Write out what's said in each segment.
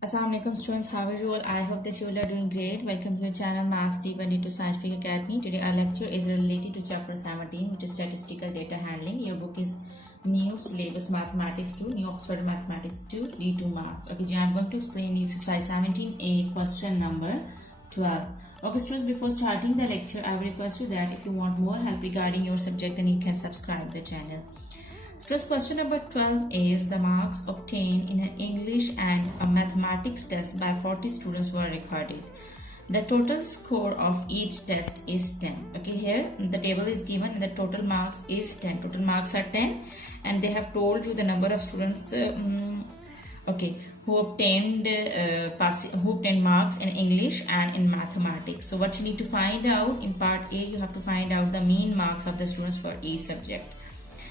Assalamualaikum students, how are you all? I hope that you all are doing great. Welcome to your channel Maths Deep and into Scientific Academy. Today our lecture is related to chapter 17, which is statistical data handling. Your book is New Syllabus Mathematics 2, New Oxford Mathematics 2, D2 Maths. Okay, I'm going to explain the exercise 17a, question number 12. Okay students, before starting the lecture, I will request you that if you want more help regarding your subject, then you can subscribe the channel. Students, question number 12 is the marks obtained in an English and a mathematics test by 40 students were recorded. The total score of each test is 10. Okay, here the table is given and the total marks is 10. Total marks are 10 and they have told you the number of students who obtained marks in English and in mathematics. So what you need to find out in part A, you have to find out the mean marks of the students for each subject.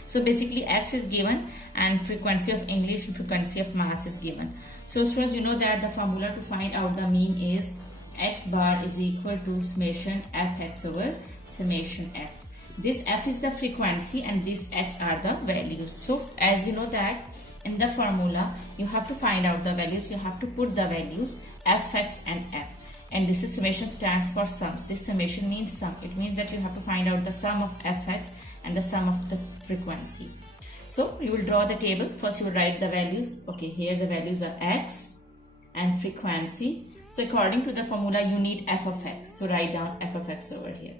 So basically X is given and frequency of English and frequency of maths is given. So students, you know that the formula to find out the mean is X bar is equal to summation Fx over summation F. This F is the frequency and this X are the values. So as you know that in the formula you have to find out the values, you have to put the values Fx and F. And this is summation stands for sums. This summation means sum. It means that you have to find out the sum of Fx and the sum of the frequency. So you will draw the table. First you will write the values. Okay, here the values are X and frequency. So according to the formula you need F of X. So write down F of X over here.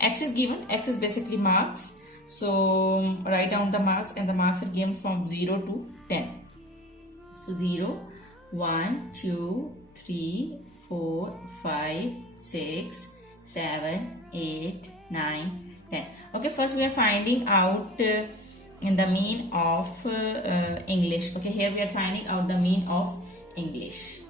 X is given. X is basically marks. So write down the marks and the marks are given from 0 to 10. So 0, 1, 2, 3, 4, 5, 6, 7, 8, 9, 10. Okay, first we are finding out in the mean of English. Okay, here we are finding out the mean of English.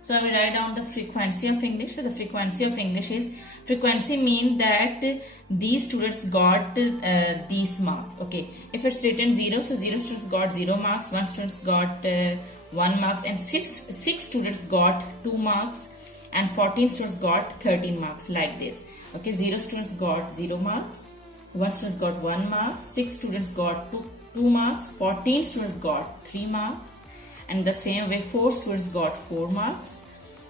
So I will write down the frequency of English. So the frequency of English is, frequency means that these students got these marks. Okay, if it's written 0, so 0 students got 0 marks, 1 students got 1 marks, and 6 students got 2 marks, and 14 students got 13 marks, like this. Okay, 0 students got 0 marks, 1 students got 1 mark, 6 students got 2 marks, 14 students got 3 marks, and the same way 4 students got 4 marks,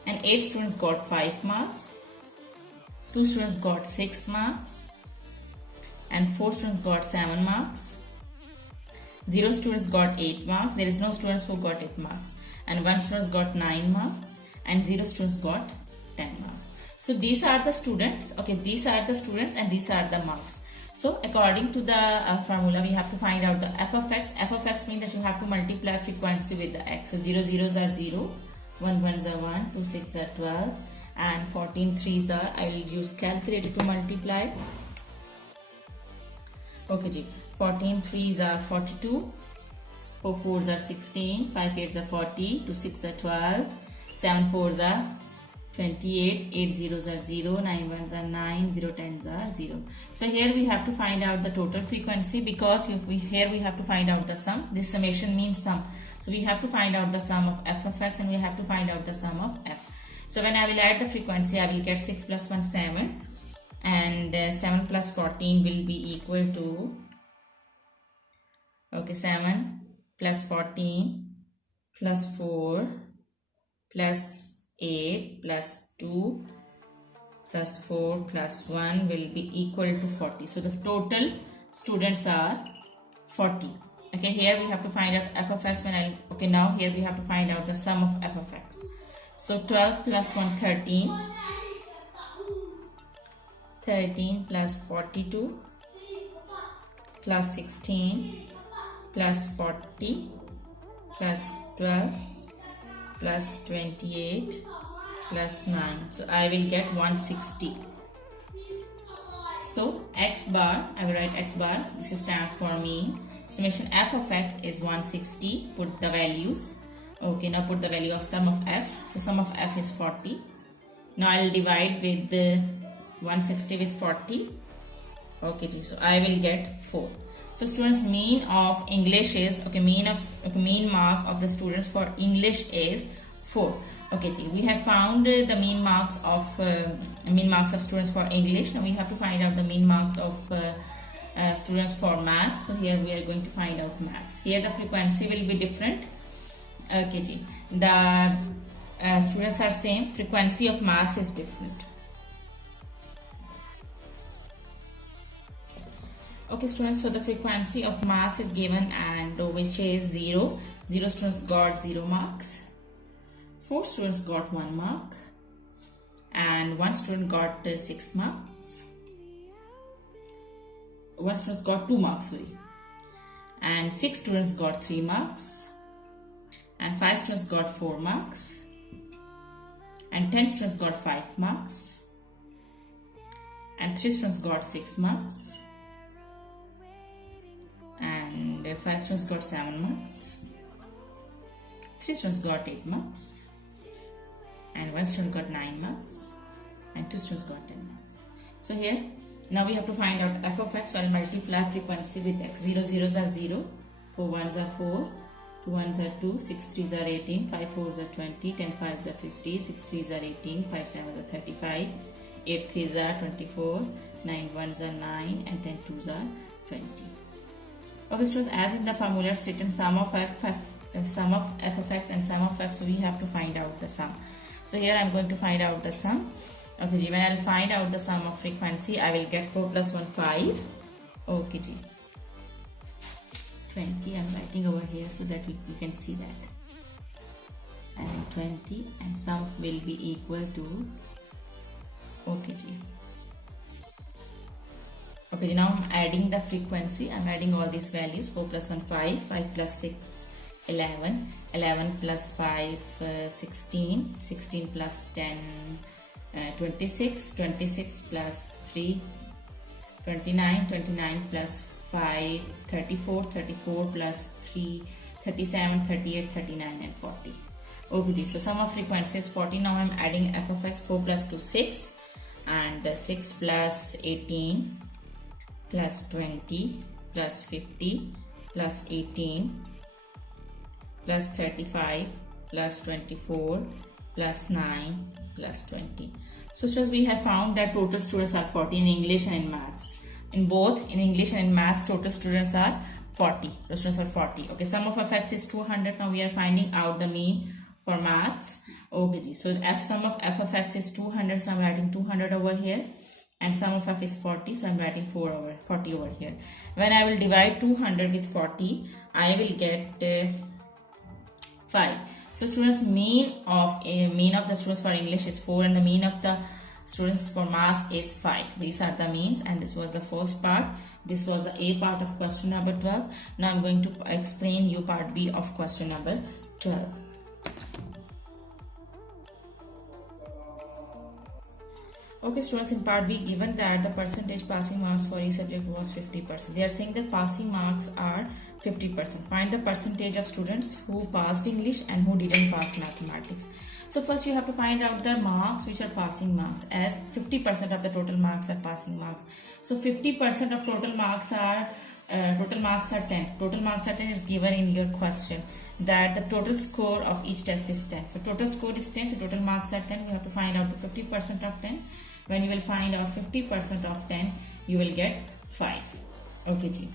and 8 students got 5 marks, 2 students got 6 marks, and 4 students got 7 marks, 0 students got 8 marks, there is no students who got 8 marks, and 1 student got 9 marks, and 0 students got 10 marks. So these are the students. Okay, these are the students and these are the marks. So according to the formula, we have to find out the F of X. F of X means that you have to multiply frequency with the X. So 0 zeros are 0, 1 ones are 1, 2 6 are 12, and 14 threes are, I will use calculator to multiply. Okay, 14 threes are 42, 4 fours are 16, 5 eights are 40, 2 6 are 12, 7 fours are 28, 8 zeros are 0, 9 ones are 9, 0 tens are 0. So here we have to find out the total frequency, because here we have to find out the sum. This summation means sum. So we have to find out the sum of F of X and we have to find out the sum of F. So when I will add the frequency, I will get 6 plus 1, 7, and 7 plus 14 will be equal to, okay, 7 plus 14 plus 4 plus 8 plus 2 plus 4 plus 1 will be equal to 40. So the total students are 40. Okay, here we have to find out F of X. Now here we have to find out the sum of F of X. So 12 plus 1, 13, 13 plus 42 plus 16 plus 40 plus 12 plus 28 plus 9. So I will get 160. So X bar, I will write X bar. This stands for mean. Summation F of X is 160. Put the values. Okay, now put the value of sum of F. So sum of F is 40. Now I will divide with the 160 with 40. Okay, so I will get 4. So students, mean of English is, mean mark of the students for English is 4. Okay, we have found the mean marks of students for English. Now we have to find out the mean marks of students for maths. So here we are going to find out maths. Here the frequency will be different. Okay ji. The students are same, frequency of maths is different. Okay students, so the frequency of maths is given, and which is 0. 0 students got 0 marks. 4 students got 1 mark, and 1 student got 6 marks. 1 student got 2 marks, sorry. And 6 students got 3 marks, and 5 students got 4 marks, and 10 students got 5 marks, and 3 students got 6 marks, and 5 students got 7 marks, 3 students got 8 marks, and 1 student got 9 marks, and 2 students got 10 marks. So here, now we have to find out f of x. So I'll multiply frequency with x. 0 zeros are 0, 4 ones are 4, 2 ones are 2, 6 threes are 18, 5 fours are 20, 10 fives are 50, 6 threes are 18, 5 sevens are 35, 8 threes are 24, 9 ones are 9, and 10 twos are 20. Okay students, as in the formula it's written sum of f of x and sum of x, so we have to find out the sum. So here I'm going to find out the sum. Okay ji, when I'll find out the sum of frequency, I will get 4 plus 1 5. Okay ji, 20 I'm writing over here so that you can see that, and 20, and sum will be equal to, okay ji. Okay ji, now I'm adding the frequency. I'm adding all these values. 4 plus 1 5, 5 plus 6 11, 11 plus 5 16, 16 plus 10 26, 26 plus 3 29, 29 plus 5 34, 34 plus 3 37, 38, 39, and 40. Okay, so sum of frequency is 40. Now I'm adding f of x. 4 plus 2 6, and 6 plus 18 plus 20 plus 50 plus 18 plus 35 plus 24 plus 9 plus 20. So students, we have found that total students are 40 in English and in maths. In both, in English and in maths, total students are 40. The students are 40. Okay, sum of fx is 200. Now we are finding out the mean for maths. Okay, so sum of f of x is 200. So I'm writing 200 over here. And sum of f is 40. So I'm writing 40 over here. When I will divide 200 with 40, I will get 5. So students, mean of the students for English is 4, and the mean of the students for maths is 5. These are the means, and this was the first part. This was the A part of question number 12. Now I'm going to explain you part B of question number 12. Okay students, in part B, given that the percentage passing marks for each subject was 50%. They are saying that passing marks are 50%. Find the percentage of students who passed English and who didn't pass mathematics. So first you have to find out the marks which are passing marks, as 50% of the total marks are passing marks. So 50% of total marks are 10. Total marks are 10 is given in your question, that the total score of each test is 10. So total score is 10, so total marks are 10. You have to find out the 50% of 10. When you will find out 50% of 10, you will get 5. Okay ji.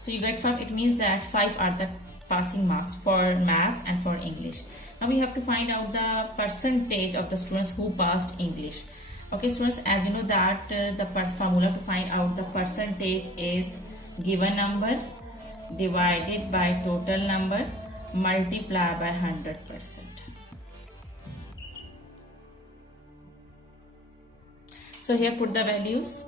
So you get 5. It means that 5 are the passing marks for maths and for English. Now we have to find out the percentage of the students who passed English. Okay students, as you know that the formula to find out the percentage is given number divided by total number multiplied by 100%. So here put the values.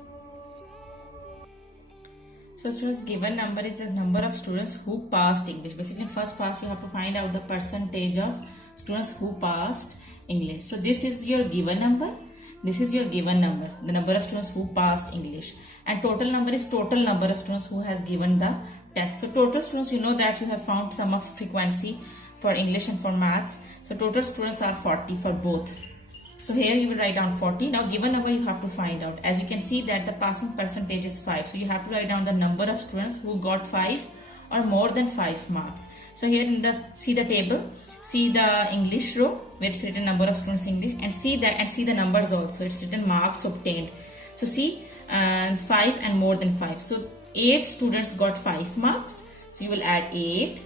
So students, given number is the number of students who passed English. Basically in first pass you have to find out the percentage of students who passed English. So this is your given number. This is your given number, the number of students who passed English, and total number is total number of students who has given the test. So total students, you know that you have found sum of frequency for English and for maths. So total students are 40 for both. So here you will write down 40. Now given number you have to find out. As you can see that the passing percentage is 5. So you have to write down the number of students who got 5 or more than 5 marks. So here in the, see the table, see the English row where it's written number of students English, and see that, and see the numbers also. It's written marks obtained. So see 5 and more than 5. So 8 students got 5 marks. So you will add 8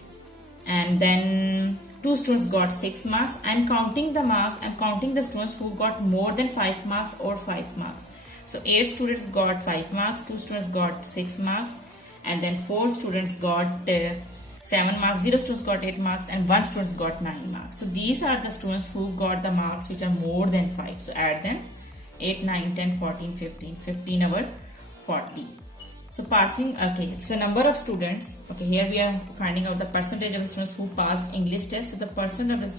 and then 2 students got 6 marks. I'm counting the marks, I'm counting the students who got more than 5 marks or 5 marks. So 8 students got 5 marks, 2 students got 6 marks, and then 4 students got 7 marks, 0 students got 8 marks, and 1 student got 9 marks. So these are the students who got the marks which are more than 5. So add them, 8, 9, 10, 14, 15, 15 over 40. So passing, okay, so number of students, okay, here we are finding out the percentage of the students who passed English test. So the percentage of the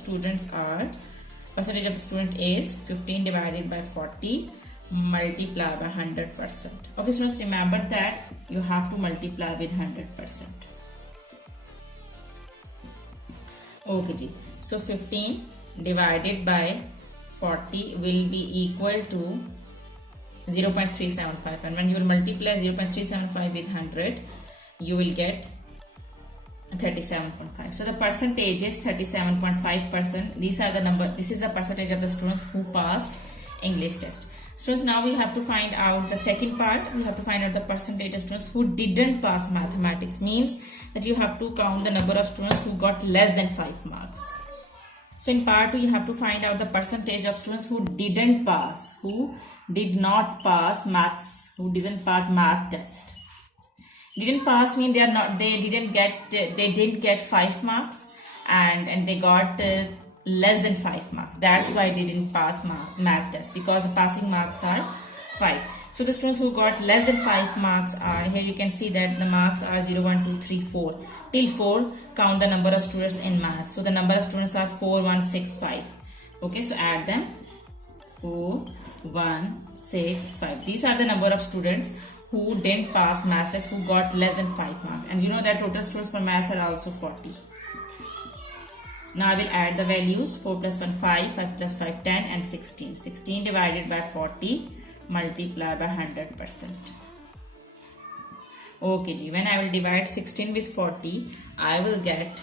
student is 15 divided by 40 multiply by 100%. Okay, students, remember that you have to multiply with 100%. Okay, so 15 divided by 40 will be equal to 0.375, and when you will multiply 0.375 with 100, you will get 37.5. So the percentage is 37.5%. These are the number. This is the percentage of the students who passed English test. Students, now we have to find out the second part. We have to find out the percentage of students who didn't pass mathematics. Means that you have to count the number of students who got less than 5 marks. So in part 2, you have to find out the percentage of students who didn't pass, who did not pass maths, who didn't pass math test. Didn't pass mean they didn't get 5 marks and they got less than 5 marks. That's why they didn't pass math test, because the passing marks are 5. So the students who got less than 5 marks are, here you can see that the marks are 0, 1, 2, 3, 4. Till 4, count the number of students in math. So the number of students are 4, 1, 6, 5. Okay, so add them. 4, 1, 6, 5. These are the number of students who didn't pass maths test, who got less than 5 marks. And you know that total students for maths are also 40. Now I will add the values. 4 plus 1, 5, 5 plus 5, 10, and 16. 16 divided by 40 multiply by 100%. Okay, when I will divide 16 with 40, I will get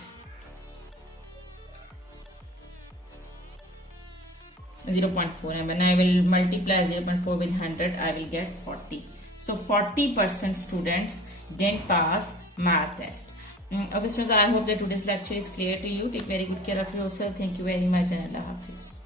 0.4, and when I will multiply 0.4 with 100, I will get 40. So 40% students didn't pass math test. Okay students, I hope that today's lecture is clear to you. Take very good care of yourself. Thank you very much, and Allah Hafiz.